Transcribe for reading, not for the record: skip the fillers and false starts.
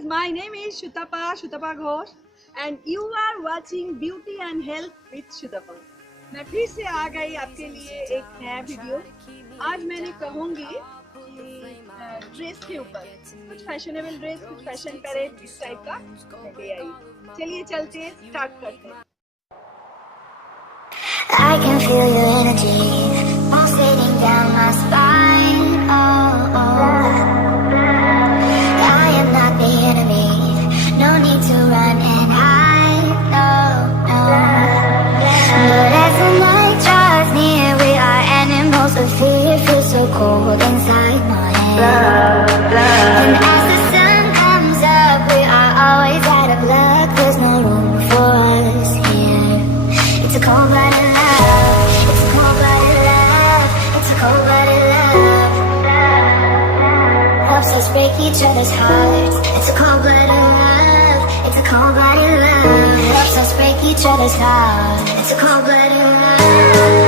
guys, my name is Shutapa Ghosh and you are watching Beauty and Health with Shutapa। मैं फिर से आ गई आपके लिए एक नया वीडियो। आज मैंने कहूँगी ड्रेस के ऊपर कुछ फैशनेबल ड्रेस, कुछ फैशन पैरेड इस टाइप का लेके आई। चलिए चलते हैं, स्टार्ट करते हैं। I can feel your energy pulsating down my spine. Oh, oh. I am not the enemy. No need to run and hide. No, no. But as the night draws near, we are animals of fear. Feel so cold inside my head. And as the sun comes up, we are always out of luck. There's no room for us here. It's a cold-blooded love. It's a cold-blooded love. It's a cold-blooded love. Helps us break each other's hearts. It's a cold-blooded love. It's a cold-blooded love. Helps us break each other's hearts. It's a cold-blooded love.